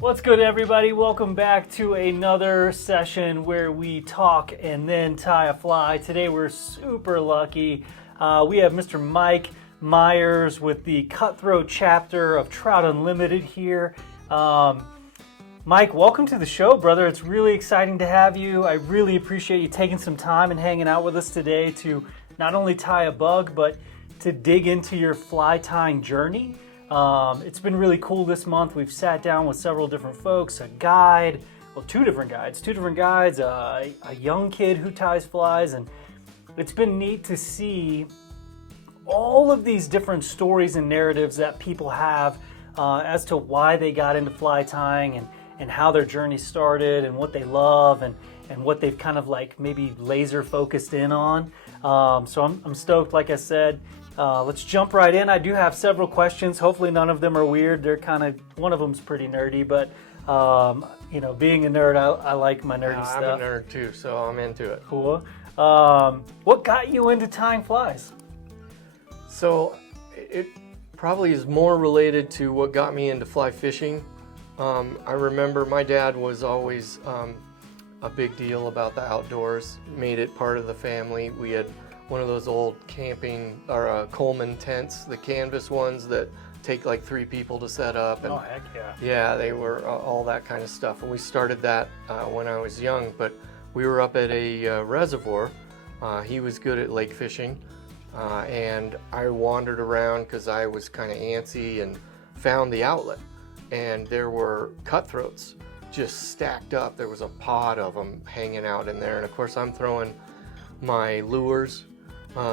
What's good, everybody? Welcome back to another session where we talk and then tie a fly. Today we're super lucky. We have Mr. Mike Myers with the Cutthroat chapter of Trout Unlimited here. Mike, welcome to the show, brother. It's really exciting to have you. I really appreciate you taking some time and hanging out with us today to not only tie a bug, but to dig into your fly tying journey. It's been really cool this month. We've sat down with several different folks, a guide, well, two different guides, a young kid who ties flies, and it's been neat to see all of these different stories and narratives that people have as to why they got into fly tying and how their journey started and what they love and what they've kind of like maybe laser focused in on. So I'm stoked, like I said. Let's jump right in. I do have several questions. Hopefully none of them are weird. They're kind of, one of them's pretty nerdy, but you know, being a nerd, I like my nerdy stuff. I'm a nerd too, so I'm into it. Cool. What got you into tying flies? So it probably is more related to what got me into fly fishing. I remember my dad was always a big deal about the outdoors, made it part of the family. We had one of those old camping or Coleman tents, the canvas ones that take like 3 people to set up. And oh, heck yeah. Yeah, they were all that kind of stuff. And we started that when I was young, but we were up at a reservoir. He was good at lake fishing, and I wandered around because I was kind of antsy and found the outlet. And there were cutthroats just stacked up. There was a pod of them hanging out in there. And of course I'm throwing my lures,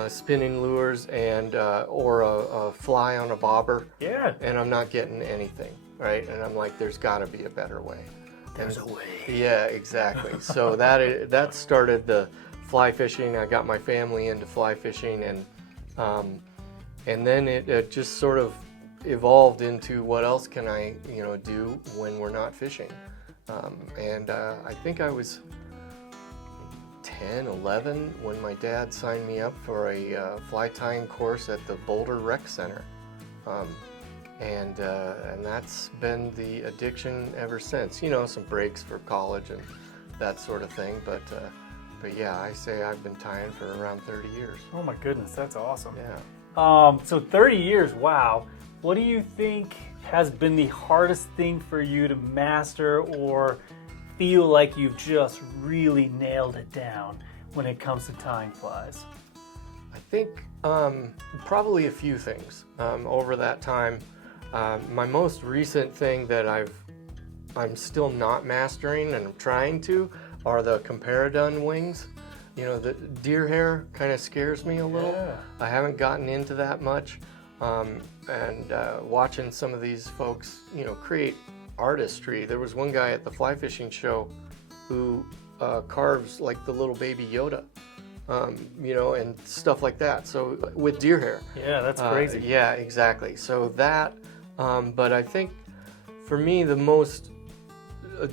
spinning lures, and or a fly on a bobber. Yeah. And I'm not getting anything, right? And I'm like, there's got to be a better way. There's a way. Yeah, exactly. So that started the fly fishing. I got my family into fly fishing, and then it just sort of evolved into what else can I do when we're not fishing. I think I was 10, 11 when my dad signed me up for a fly tying course at the Boulder Rec Center. And that's been the addiction ever since. You know, some breaks for college and that sort of thing. But yeah, I say I've been tying for around 30 years. Oh my goodness, that's awesome. Yeah. So 30 years, wow. What do you think has been the hardest thing for you to master or feel like you've just really nailed it down when it comes to tying flies? I think probably a few things over that time. My most recent thing that I'm still not mastering and I'm trying to are the comparadun wings. You know, the deer hair kind of scares me a little. Yeah. I haven't gotten into that much. And watching some of these folks, create artistry. There was one guy at the fly fishing show who carves like the little baby Yoda, and stuff like that. So with deer hair. Yeah, that's crazy. Yeah, exactly. So that, but I think for me the most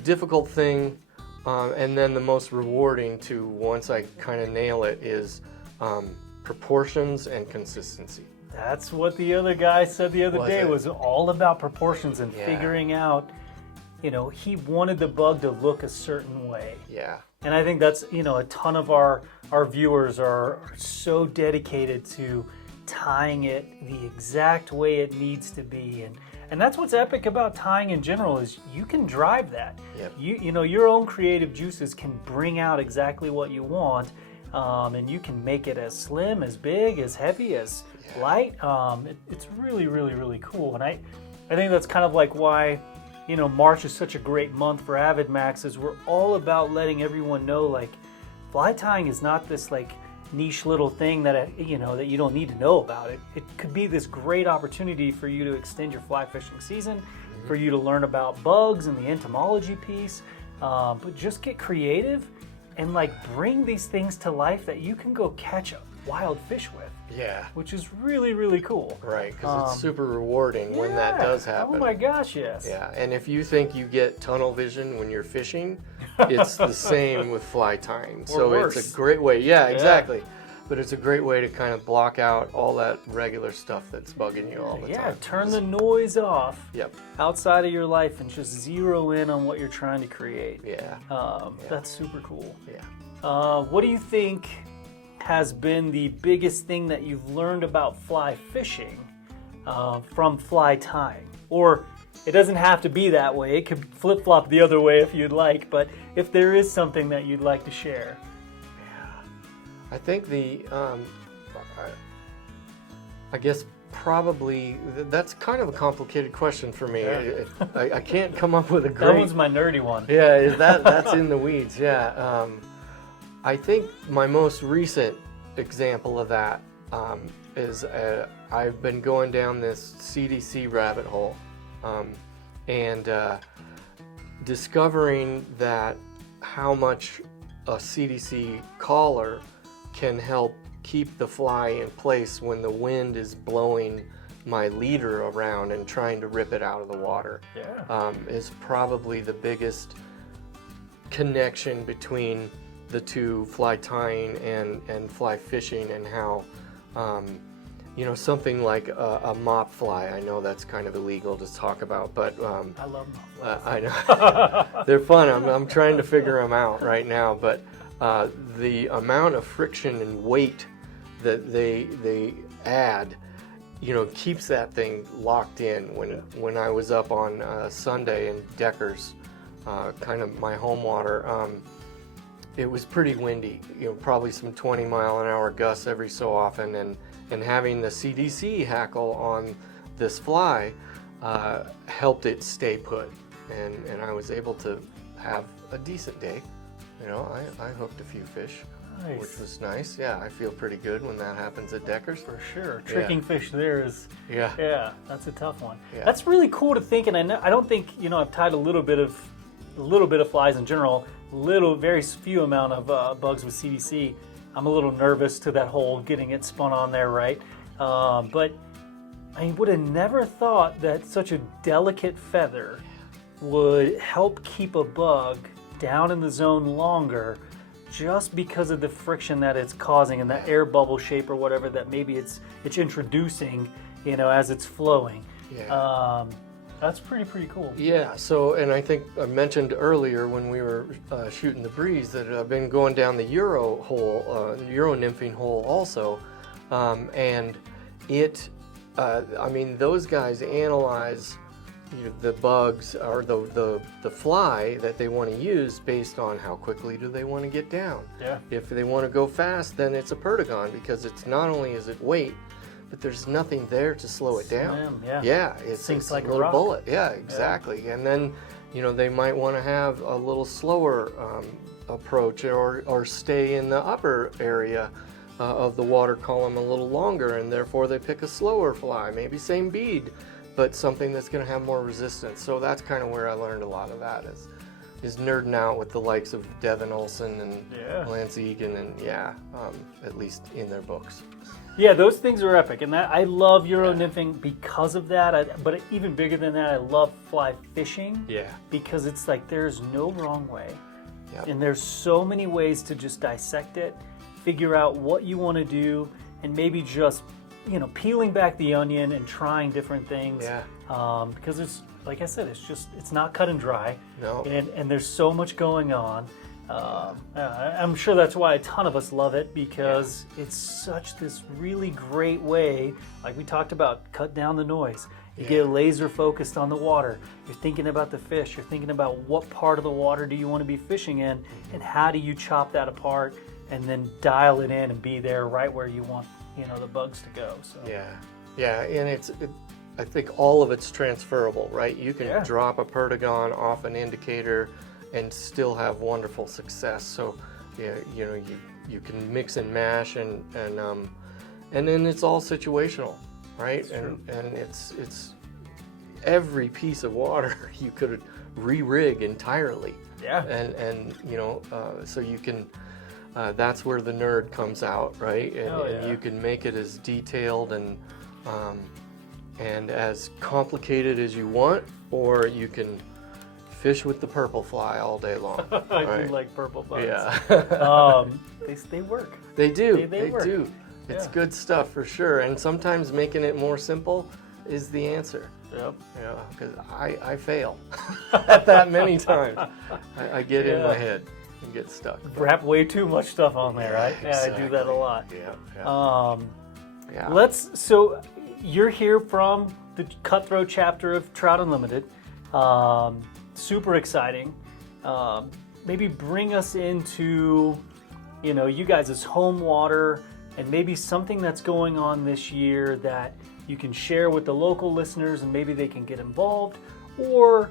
difficult thing, and then the most rewarding to once I kind of nail it is proportions and consistency. That's what the other guy said the other day. It was all about proportions and figuring out, he wanted the bug to look a certain way. Yeah. And I think that's, a ton of our viewers are so dedicated to tying it the exact way it needs to be. And that's what's epic about tying in general is you can drive that. Yep. Your own creative juices can bring out exactly what you want. And you can make it as slim, as big, as heavy, as light. It's really, really, really cool. And I think that's kind of like why, March is such a great month for AvidMax is we're all about letting everyone know, like, fly tying is not this, like, niche little thing that, that you don't need to know about. It could be this great opportunity for you to extend your fly fishing season, for you to learn about bugs and the entomology piece, but just get creative and like bring these things to life that you can go catch a wild fish with. Yeah. Which is really, really cool. Right, because it's super rewarding when that does happen. Oh my gosh, yes. Yeah, and if you think you get tunnel vision when you're fishing, it's the same with fly tying. So worse. It's a great way. Yeah, exactly. but it's a great way to kind of block out all that regular stuff that's bugging you all the time. Yeah, turn the noise off. Yep. Outside of your life and just zero in on what you're trying to create. Yeah. That's super cool. Yeah. What do you think has been the biggest thing that you've learned about fly fishing from fly tying? Or it doesn't have to be that way. It could flip-flop the other way if you'd like, but if there is something that you'd like to share. I think I guess probably that's kind of a complicated question for me. Yeah. I can't come up with a great. That one's my nerdy one. Yeah, that's in the weeds. Yeah, I think my most recent example of that is I've been going down this CDC rabbit hole and discovering that how much a CDC collar can help keep the fly in place when the wind is blowing my leader around and trying to rip it out of the water. Yeah. Is probably the biggest connection between the two, fly tying and fly fishing, and how something like a mop fly, I know that's kind of illegal to talk about, but I love mop flies. I know. They're fun. I'm trying to figure them out right now, but the amount of friction and weight that they add, keeps that thing locked in. When I was up on Sunday in Deckers, kind of my home water, it was pretty windy, probably some 20-mile-an-hour gusts every so often, and having the CDC hackle on this fly helped it stay put, and I was able to have a decent day. I hooked a few fish, Nice. which was nice. Yeah, I feel pretty good when that happens at Deckers. For sure. Tricking fish there is, Yeah. that's a tough one. Yeah. That's really cool to think, and I don't think, I've tied a little bit of flies in general, very few amount of bugs with CDC. I'm a little nervous to that whole getting it spun on there, right? But I would have never thought that such a delicate feather would help keep a bug down in the zone longer, just because of the friction that it's causing and that air bubble shape or whatever that maybe it's introducing, as it's flowing. Yeah. That's pretty cool. Yeah, so, and I think I mentioned earlier when we were shooting the breeze that I've been going down the Euro nymphing hole also, and those guys analyze the bugs or the fly that they want to use based on how quickly do they want to get down. Yeah. If they want to go fast, then it's a Perdigon, because it's not only is it weight, but there's nothing there to slow it down. Yeah, it sinks like a little rock. bullet. Yeah, exactly. And then they might want to have a little slower approach, or stay in the upper area of the water column a little longer, and therefore they pick a slower fly, maybe same bead, but something that's going to have more resistance. So that's kind of where I learned a lot of that, is nerding out with the likes of Devin Olson and Lance Egan, and at least in their books. Yeah, those things are epic, and I love Euro nymphing because of that. But even bigger than that, I love fly fishing. Yeah. Because it's like there's no wrong way, Yep. and there's so many ways to just dissect it, figure out what you want to do, and maybe just peeling back the onion and trying different things. Yeah. Because it's, like I said, it's not cut and dry. No. And there's so much going on. I'm sure that's why a ton of us love it, because it's such this really great way, like we talked about, cut down the noise. You get laser focused on the water. You're thinking about the fish. You're thinking about what part of the water do you want to be fishing in, and how do you chop that apart and then dial it in and be there right where you want the bugs to go. So And I think all of it's transferable, right? You can drop a Perdigon off an indicator and still have wonderful success. So you can mix and mash, and then it's all situational, right? And it's every piece of water you could re-rig entirely. Yeah. And so you can. That's where the nerd comes out, right? And you can make it as detailed and as complicated as you want, or you can fish with the purple fly all day long. I right? do like purple bugs. Yeah. They work. They do. They work. Do. It's good stuff for sure. And sometimes making it more simple is the answer. Yep. Yeah, because I fail at that many times. I get in my head and get stuck. Wrap way too much stuff on there, right? Exactly. Yeah, I do that a lot. Yeah. So you're here from the Cutthroat chapter of Trout Unlimited. Super exciting. Maybe bring us into, you guys' home water and maybe something that's going on this year that you can share with the local listeners and maybe they can get involved, or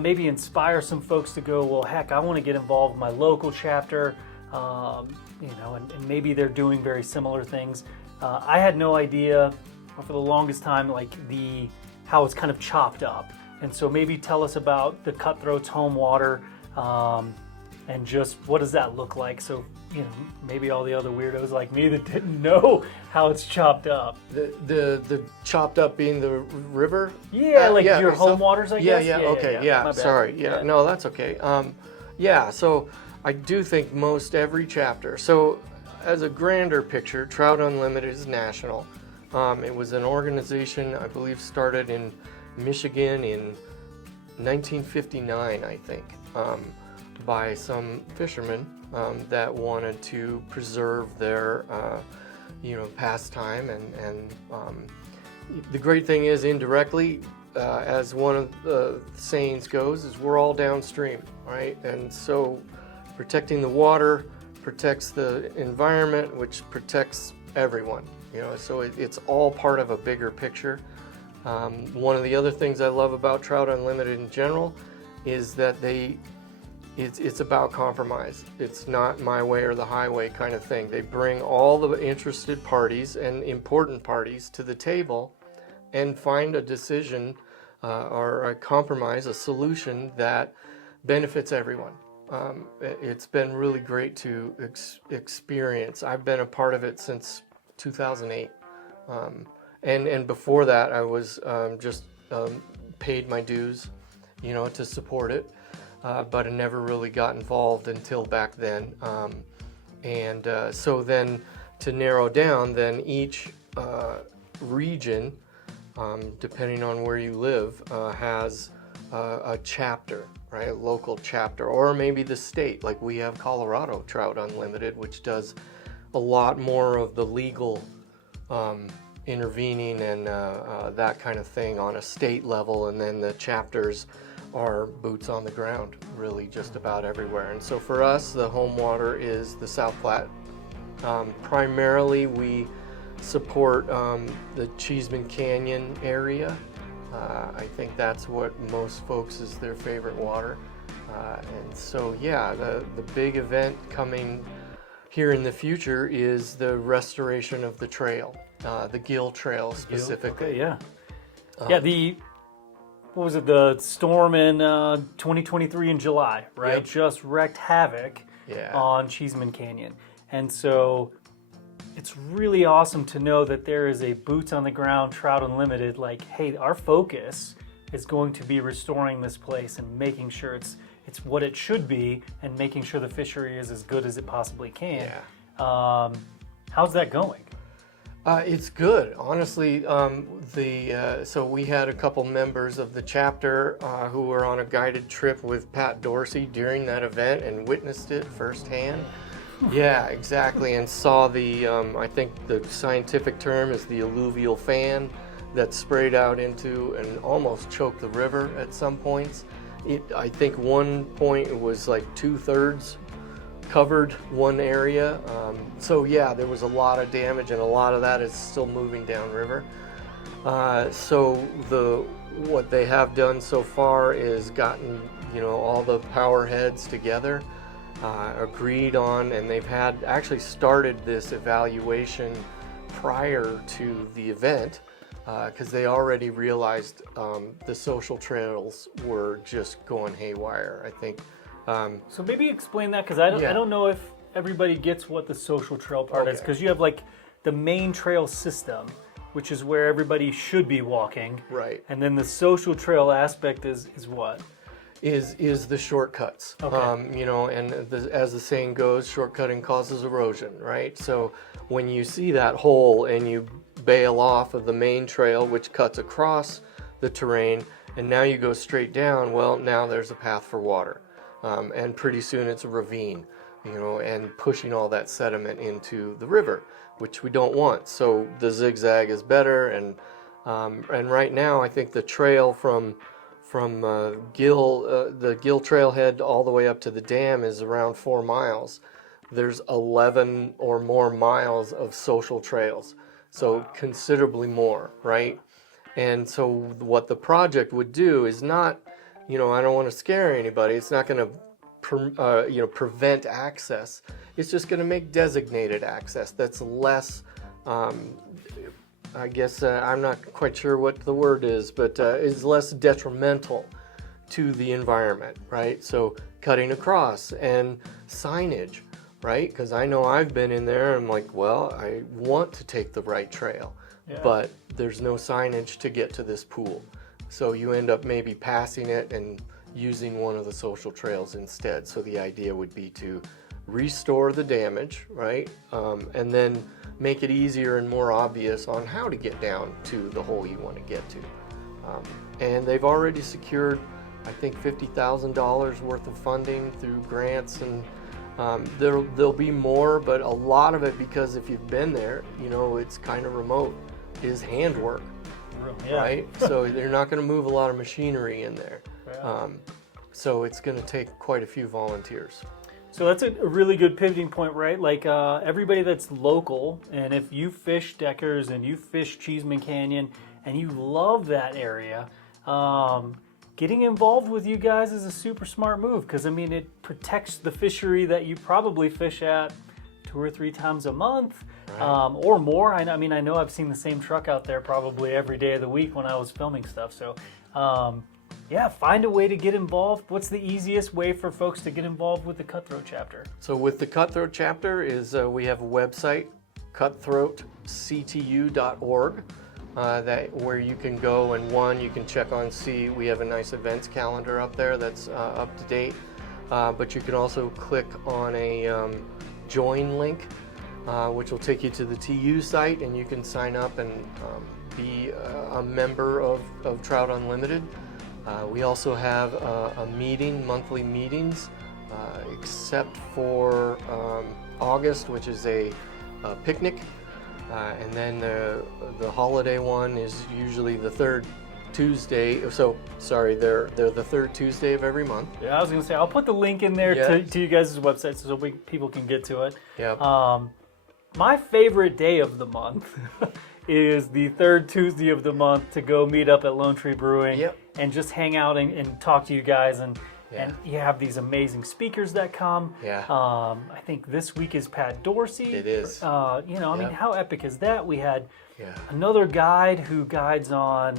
maybe inspire some folks to go, well, heck, I want to get involved in my local chapter, and maybe they're doing very similar things. I had no idea for the longest time, how it's kind of chopped up. And so maybe tell us about the Cutthroat's home water, and just what does that look like? So, maybe all the other weirdos like me that didn't know how it's chopped up. The chopped up being the river? Yeah, your home waters, I guess? Yeah, sorry. Yeah, no, that's okay. So I do think most every chapter. So as a grander picture, Trout Unlimited is national. It was an organization, I believe, started in Michigan in 1959, I think, by some fishermen that wanted to preserve their, pastime. And the great thing is, indirectly, as one of the sayings goes, is we're all downstream, right? And so protecting the water protects the environment, which protects everyone. So it's all part of a bigger picture. One of the other things I love about Trout Unlimited in general is that it's about compromise. It's not my way or the highway kind of thing. They bring all the interested parties and important parties to the table and find a decision or a compromise, a solution that benefits everyone. It's been really great to experience. I've been a part of it since 2008. And before that, I was just paid my dues, to support it. But I never really got involved until back then. So then to narrow down, then each region, depending on where you live, has a chapter, right? A local chapter, or maybe the state. Like we have Colorado Trout Unlimited, which does a lot more of the legal intervening and that kind of thing on a state level, and then the chapters are boots on the ground, really just about everywhere. And so for us, the home water is the South Platte. Primarily, we support the Cheeseman Canyon area. I think that's what most folks is their favorite water. And so, the big event coming here in the future is the restoration of the trail, the Gill Trail specifically. Okay, what was it, the storm in 2023 in July, right? Yep. Just wreaked havoc on Cheeseman Canyon. And so it's really awesome to know that there is a boots on the ground Trout Unlimited, like, hey, our focus is going to be restoring this place and making sure it's what it should be and making sure the fishery is as good as it possibly can. How's that going? It's good, honestly. So we had a couple members of the chapter who were on a guided trip with Pat Dorsey during that event and witnessed it firsthand. Yeah, exactly, and saw I think the scientific term is the alluvial fan that sprayed out into and almost choked the river at some points. I think one point it was like 2/3 covered one area. There was a lot of damage, and a lot of that is still moving downriver. What they have done so far is gotten all the power heads together, agreed on, and they've actually started this evaluation prior to the event because they already realized the social trails were just going haywire. I think. So maybe explain that, because I don't know if everybody gets what the social trail part is, because you have like the main trail system, which is where everybody should be walking. Right. And then the social trail aspect is what? is the shortcuts. Okay. You know, and as the saying goes, shortcutting causes erosion, right? So when you see that hole and you bail off of the main trail, which cuts across the terrain, and now you go straight down, well, now there's a path for water. And pretty soon it's a ravine, you know, and pushing all that sediment into the river, which we don't want. So the zigzag is better, and right now I think the trail from the Gill trailhead all the way up to the dam is around 4 miles. There's 11 or more miles of social trails, so considerably more, right? And so what the project would do is not, you know, I don't want to scare anybody. It's not going to, you know, prevent access. It's just going to make designated access that's less, I guess I'm not quite sure what the word is, but is less detrimental to the environment, right? So cutting across and signage, right? Because I know I've been in there and I'm like, well, I want to take the right trail, but there's no signage to get to this pool. So you end up maybe passing it and using one of the social trails instead. So the idea would be to restore the damage, right? And then make it easier and more obvious on how to get down to the hole you want to get to. And they've already secured, I think, $50,000 worth of funding through grants, and there'll be more, but a lot of it, because if you've been there, you know, it's kind of remote, is handwork. Right? So they're not going to move a lot of machinery in there. So it's going to take quite a few volunteers. So that's a really good pivoting point, right? Like everybody that's local, and if you fish Deckers and you fish Cheeseman Canyon and you love that area, getting involved with you guys is a super smart move, because I mean, it protects the fishery that you probably fish at 2 or 3 times a month. Or more. I mean, I know I've seen the same truck out there probably every day of the week when I was filming stuff. So, yeah, find a way to get involved. What's the easiest way for folks to get involved with the Cutthroat chapter? So with the Cutthroat chapter is we have a website, cutthroatctu.org, where you can go and you can check on, we have a nice events calendar up there that's up to date. But you can also click on a join link, which will take you to the TU site, and you can sign up and be a member of Trout Unlimited. We also have monthly meetings, except for August, which is a picnic, and then the holiday one is usually the third Tuesday. So sorry, they're the third Tuesday of every month. Yeah, I was gonna say I'll put the link in there to you guys' website so people can get to it. Yeah. My favorite day of the month is the third Tuesday of the month to go meet up at Lone Tree Brewing and just hang out and talk to you guys. And you have these amazing speakers that come. I think this week is Pat Dorsey. It is. You know, I mean, how epic is that? We had another guide who guides on,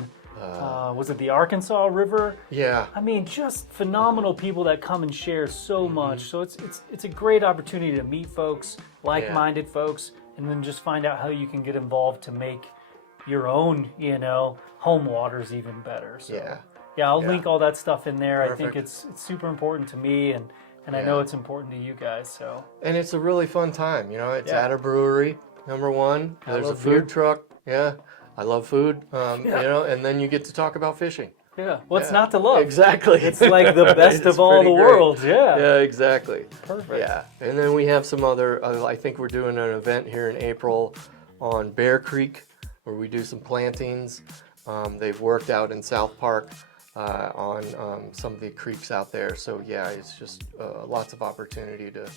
was it the Arkansas River? Yeah. I mean, just phenomenal people that come and share so much. So it's a great opportunity to meet folks, like-minded folks, and then just find out how you can get involved to make your own, you know, home waters even better. So, I'll link all that stuff in there. Perfect. I think it's super important to me, and I know it's important to you guys. So. And it's a really fun time. You know, it's at a brewery, number one. There's a food truck. Yeah. I love food, you know, and then you get to talk about fishing. Yeah, what's not to love? Exactly. It's like the best of all the worlds, Yeah, exactly. Perfect. Yeah, and then we have some other, I think we're doing an event here in April on Bear Creek, where we do some plantings. They've worked out in South Park on some of the creeks out there. So yeah, it's just lots of opportunity to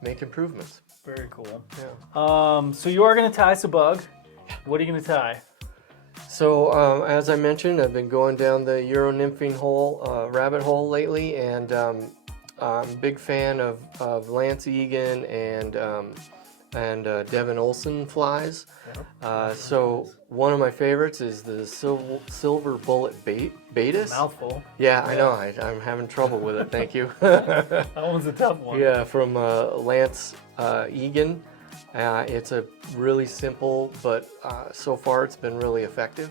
make improvements. Very cool. Yeah. So you are going to tie us a bug. What are you going to tie? So as I mentioned, I've been going down the Euro-nymphing rabbit hole lately, and I'm a big fan of Lance Egan and Devin Olson flies. So one of my favorites is the Silver Bullet Baetis. Mouthful. Yeah, I know. I'm having trouble with it. Thank you. That one's a tough one. Yeah, from Lance Egan. It's a really simple, but so far it's been really effective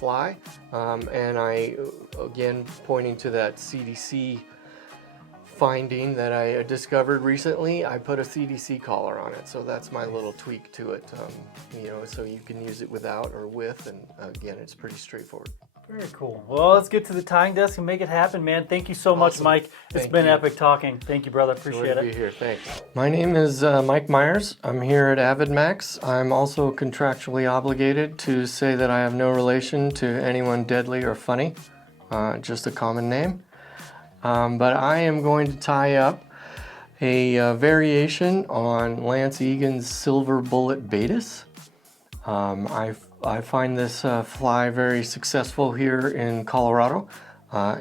fly. And I, again, pointing to that CDC finding that I discovered recently, I put a CDC collar on it. So that's my little tweak to it, you know, so you can use it without or with, and again, it's pretty straightforward. Very cool. Well, let's get to the tying desk and make it happen, man. Thank you so much, Awesome. Mike. It's been epic talking. Thank you, brother. Appreciate Glad to it. be here. Thanks. My name is Mike Myers. I'm here at AvidMax. I'm also contractually obligated to say that I have no relation to anyone deadly or funny, just a common name. But I am going to tie up a variation on Lance Egan's Silver Bullet Baetis. I find this fly very successful here in Colorado.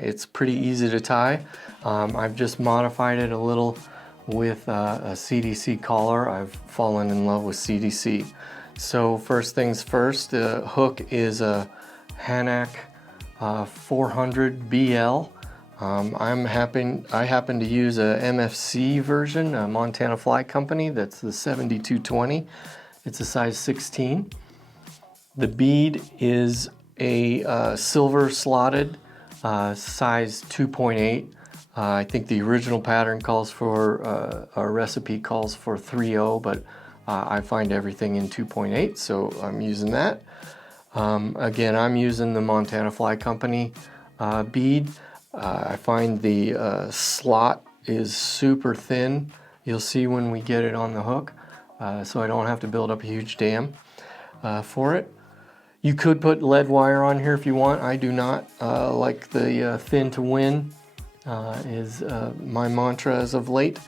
It's pretty easy to tie. I've just modified it a little with a CDC collar. I've fallen in love with CDC. So first things first, the hook is a Hanak 400 BL. I happen to use a MFC version, a Montana Fly Company. That's the 7220. It's a size 16. The bead is a silver slotted, size 2.8. I think the original pattern calls for, our recipe calls for 3.0, but I find everything in 2.8, so I'm using that. Again, I'm using the Montana Fly Company bead. I find the slot is super thin. You'll see when we get it on the hook, so I don't have to build up a huge dam for it. You could put lead wire on here if you want. I do not. Like the thin to win is my mantra as of late.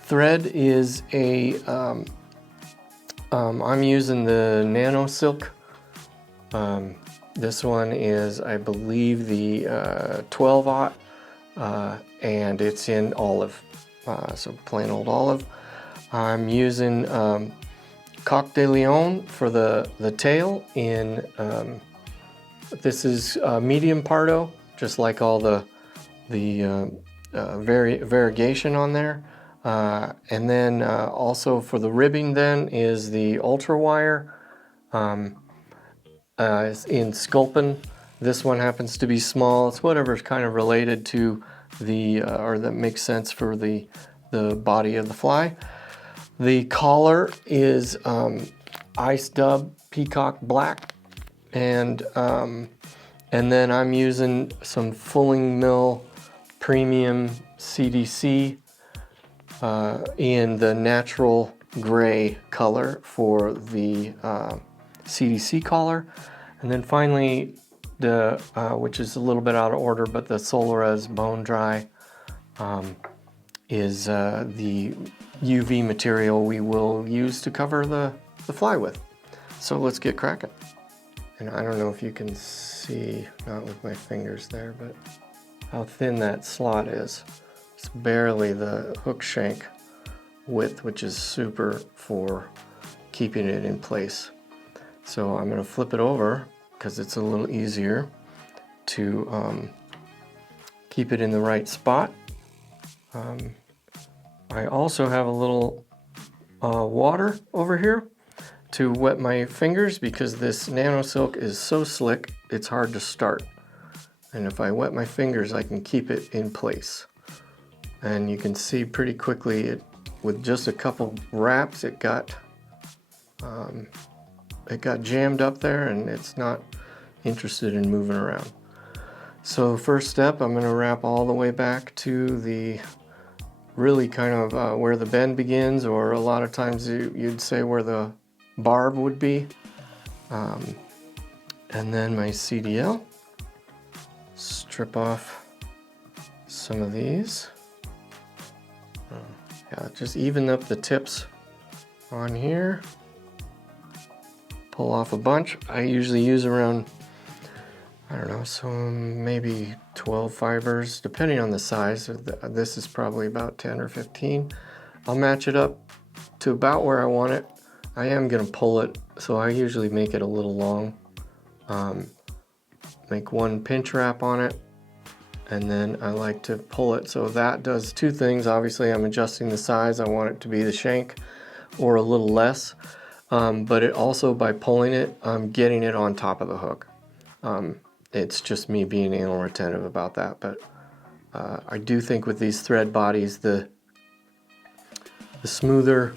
Thread is a, I'm using the Nano silk. This one is, I believe, the 12-aught, and it's in olive, so plain old olive. I'm using Coq de Leon for the tail in, this is medium Pardo, just like all the variegation on there. And then also for the ribbing then is the ultra wire in Sculpin. This one happens to be small. It's whatever's kind of related to the, or that makes sense for the body of the fly. The collar is Ice Dub Peacock Black, and then I'm using some Fulling Mill Premium CDC in the natural gray color for the CDC collar. And then finally, the which is a little bit out of order, but the Solarez Bone Dry is the UV material we will use to cover the fly with. So let's get cracking. And I don't know if you can see, not with my fingers there, but how thin that slot is. It's barely the hook shank width, which is super for keeping it in place. So I'm going to flip it over because it's a little easier to keep it in the right spot. I also have a little water over here to wet my fingers because this Nano silk is so slick it's hard to start. And if I wet my fingers, I can keep it in place. And you can see pretty quickly, with just a couple wraps, it got jammed up there and it's not interested in moving around. So first step, I'm going to wrap all the way back to the really kind of where the bend begins, or a lot of times you'd say where the barb would be. And then my CDL. Strip off some of these. Yeah, just even up the tips on here. Pull off a bunch. I usually use around, I don't know, so maybe 12 fibers, depending on the size. This is probably about 10 or 15. I'll match it up to about where I want it. I am going to pull it, so I usually make it a little long. Make one pinch wrap on it, and then I like to pull it. So that does two things. Obviously, I'm adjusting the size. I want it to be the shank or a little less. But it also, by pulling it, I'm getting it on top of the hook. It's just me being anal retentive about that. But I do think with these thread bodies, the smoother,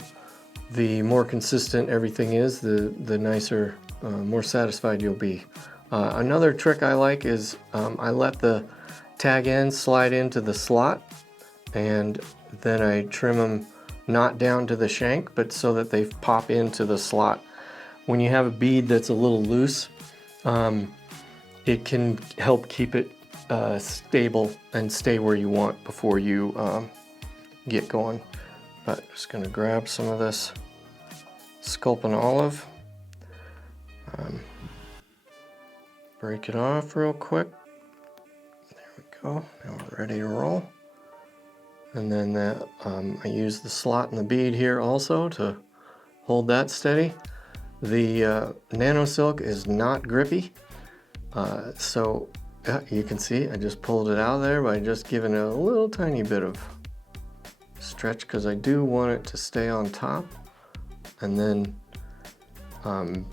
the more consistent everything is, the nicer, more satisfied you'll be. Another trick I like is I let the tag ends slide into the slot, and then I trim them not down to the shank, but so that they pop into the slot. When you have a bead that's a little loose, it can help keep it stable and stay where you want before you get going. But just gonna grab some of this Sculpin olive, break it off real quick. There we go. Now we're ready to roll. And then I use the slot in the bead here also to hold that steady. The Nano silk is not grippy, so you can see I just pulled it out there by just giving it a little tiny bit of stretch, because I do want it to stay on top, and then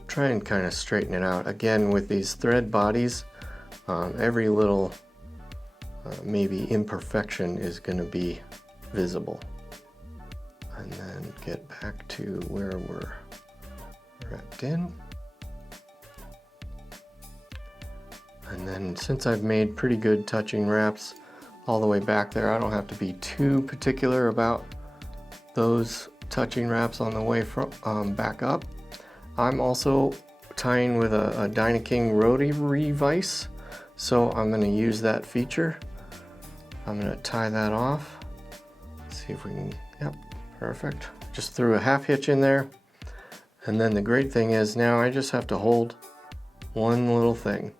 try and kind of straighten it out. Again, with these thread bodies, every little maybe imperfection is going to be visible. And then get back to where we're wrapped in. And then since I've made pretty good touching wraps all the way back there, I don't have to be too particular about those touching wraps on the way from back up. I'm also tying with a Dynaking rotary vise, so I'm going to use that feature. I'm going to tie that off. See if we can, yep, perfect. Just threw a half hitch in there. And then the great thing is now I just have to hold one little thing.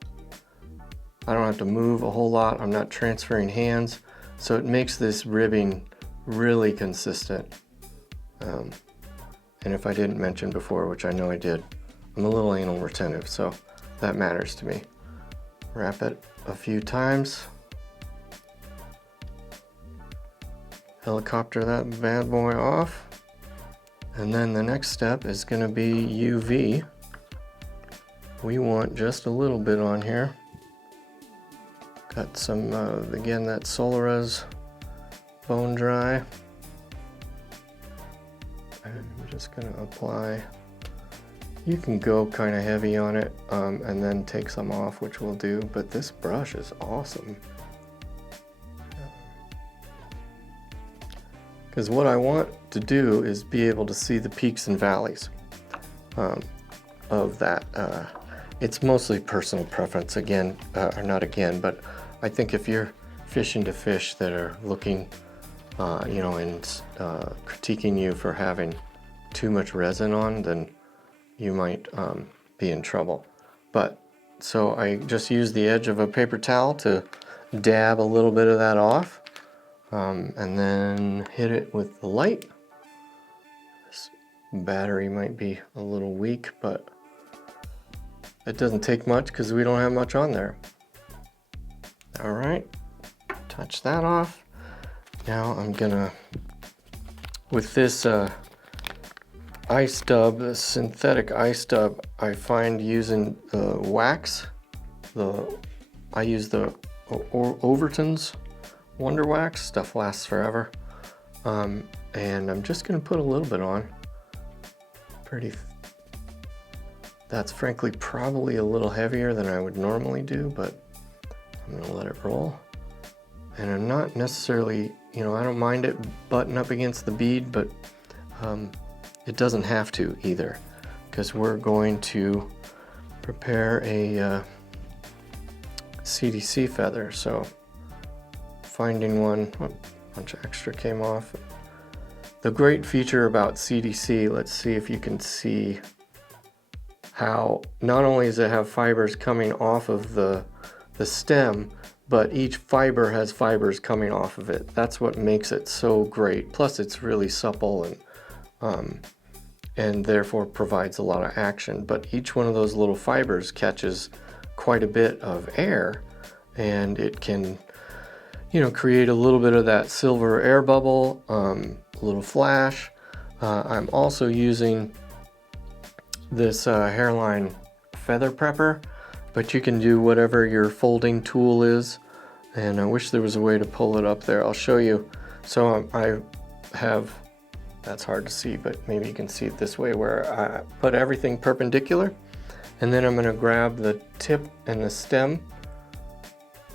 I don't have to move a whole lot. I'm not transferring hands, so it makes this ribbing really consistent. And if I didn't mention before, which I know I did, I'm a little anal retentive, so that matters to me. Wrap it a few times. Helicopter that bad boy off. And then the next step is going to be UV. We want just a little bit on here. Got some, again, that Solarez Bone Dry. And I'm just going to apply. You can go kind of heavy on it and then take some off, which we'll do, but this brush is awesome. Because what I want to do is be able to see the peaks and valleys of that. It's mostly personal preference, again, or not again, but I think if you're fishing to fish that are looking, you know, and critiquing you for having too much resin on, then you might be in trouble. But so I just use the edge of a paper towel to dab a little bit of that off. And then hit it with the light. This battery might be a little weak, but it doesn't take much because we don't have much on there. All right, touch that off. Now I'm gonna, with this ice dub, the synthetic ice dub, I find using the wax, I use the Overton's Wonder Wax. Stuff lasts forever. And I'm just going to put a little bit on. That's frankly probably a little heavier than I would normally do, but I'm going to let it roll. And I'm not necessarily, you know, I don't mind it button up against the bead, but it doesn't have to either, because we're going to prepare a CDC feather. So finding one, a bunch of extra came off. The great feature about CDC, let's see if you can see how not only does it have fibers coming off of the stem, but each fiber has fibers coming off of it. That's what makes it so great. Plus it's really supple and therefore provides a lot of action. But each one of those little fibers catches quite a bit of air, and it can, you know, create a little bit of that silver air bubble, a little flash. I'm also using this Hareline feather prepper. but you can do whatever your folding tool is, and I wish there was a way to pull it up there. I'll show you. So I have, that's hard to see, but maybe you can see it this way, where I put everything perpendicular, and then I'm going to grab the tip and the stem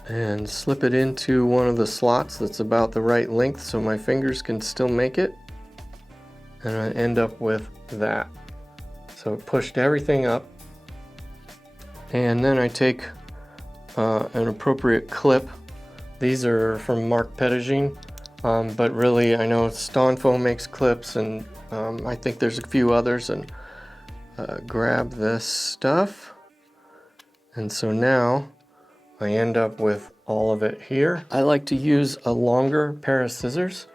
and slip it into one of the slots that's about the right length so my fingers can still make it, and I end up with that. So it pushed everything up, and then I take an appropriate clip. These are from Mark Pettigene, but really I know Stonefo makes clips, and I think there's a few others, and grab this stuff, and so now I end up with all of it here. I like to use a longer pair of scissors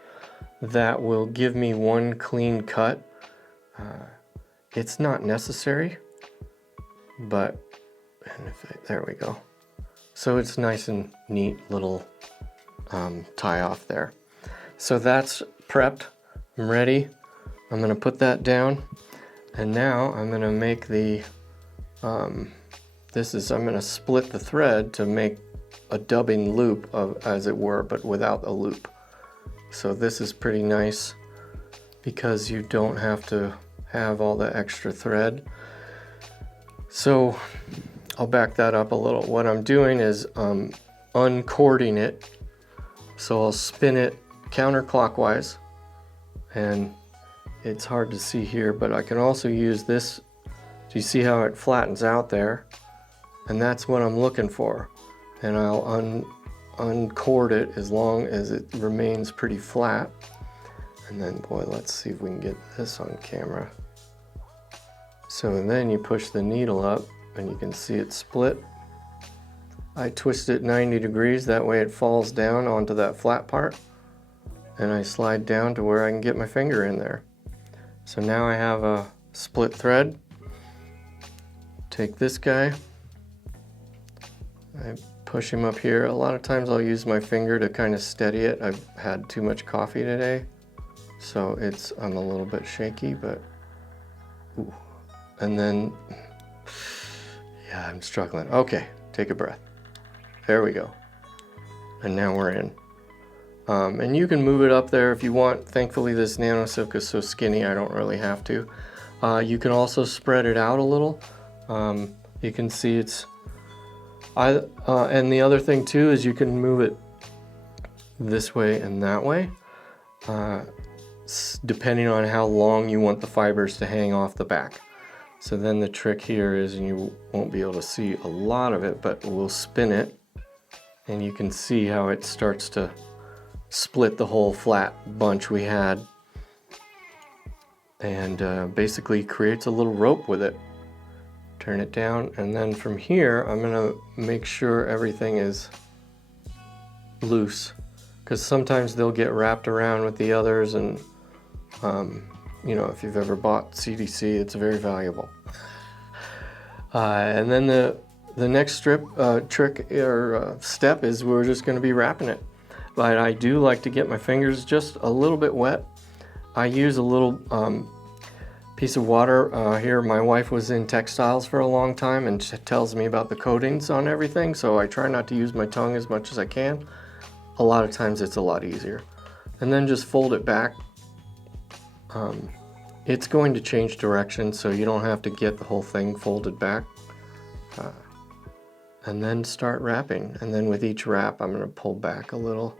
that will give me one clean cut. It's not necessary, but there we go. So it's nice and neat little tie off there. So that's prepped, I'm ready. I'm gonna put that down, and now I'm gonna make the, I'm gonna split the thread to make a dubbing loop, as it were, but without a loop. So this is pretty nice because you don't have to have all the extra thread. So I'll back that up a little. What I'm doing is uncording it. So I'll spin it counterclockwise, and it's hard to see here, but I can also use this. Do you see how it flattens out there? And that's what I'm looking for. And I'll uncord it as long as it remains pretty flat. And then, boy, let's see if we can get this on camera. So then you push the needle up and you can see it split. I twist it 90 degrees, that way it falls down onto that flat part. And I slide down to where I can get my finger in there. So now I have a split thread. Take this guy, I push him up here. A lot of times I'll use my finger to kind of steady it. I've had too much coffee today, so I'm a little bit shaky, but ooh. And then, yeah, I'm struggling. Okay, take a breath. There we go. And now we're in. And you can move it up there if you want. Thankfully this Nano silk is so skinny I don't really have to. You can also spread it out a little. You can see and the other thing too is you can move it this way and that way, depending on how long you want the fibers to hang off the back. So then the trick here is, and you won't be able to see a lot of it, but we'll spin it and you can see how it starts to split the whole flat bunch we had, and basically creates a little rope with it. Turn it down, and then from here I'm gonna make sure everything is loose, because sometimes they'll get wrapped around with the others, and you know, if you've ever bought CDC, it's very valuable. And then the next trick or step is we're just going to be wrapping it. But I do like to get my fingers just a little bit wet. I use a little piece of water here. My wife was in textiles for a long time, and she tells me about the coatings on everything, so I try not to use my tongue as much as I can. A lot of times it's a lot easier. And then just fold it back. It's going to change direction, so you don't have to get the whole thing folded back. And then start wrapping. And then with each wrap, I'm going to pull back a little.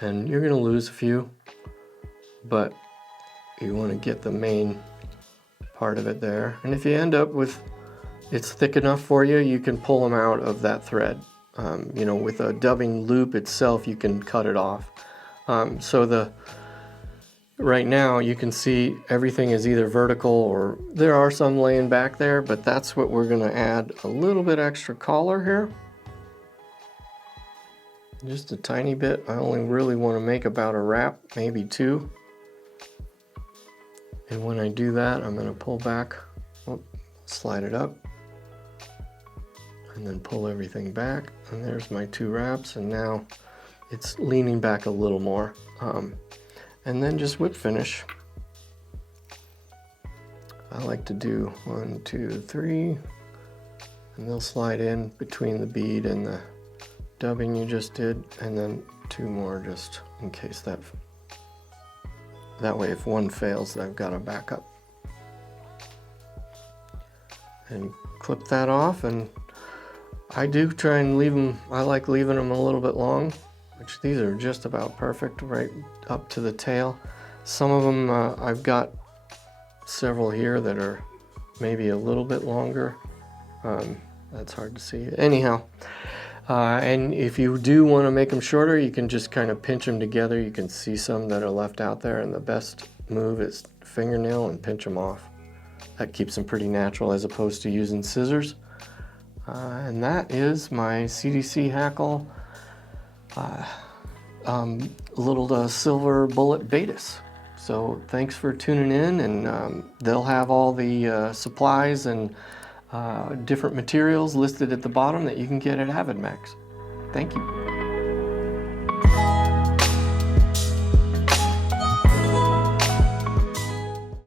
And you're going to lose a few, but you want to get the main part of it there. And if you end up with it's thick enough for you, you can pull them out of that thread. You know, with a dubbing loop itself, you can cut it off. Right now you can see everything is either vertical, or there are some laying back there, but that's what we're going to add a little bit extra collar here. Just a tiny bit. I only really want to make about a wrap, maybe two. And when I do that, I'm going to pull back, slide it up, and then pull everything back. And there's my two wraps, and now it's leaning back a little more. And then just whip finish. I like to do 1, 2, 3, and they'll slide in between the bead and the dubbing you just did, and then 2 more just in case that way if one fails, I've got a backup. And clip that off, and I do try and leave them, I like leaving them a little bit long, which these are just about perfect right up to the tail. Some of them, I've got several here that are maybe a little bit longer. That's hard to see. Anyhow, and if you do want to make them shorter, you can just kind of pinch them together. You can see some that are left out there, and the best move is fingernail and pinch them off. That keeps them pretty natural as opposed to using scissors. And that is my CDC Hackle little Silver Bullet Baetis. So thanks for tuning in, and they'll have all the supplies and different materials listed at the bottom that you can get at AvidMax. Thank you.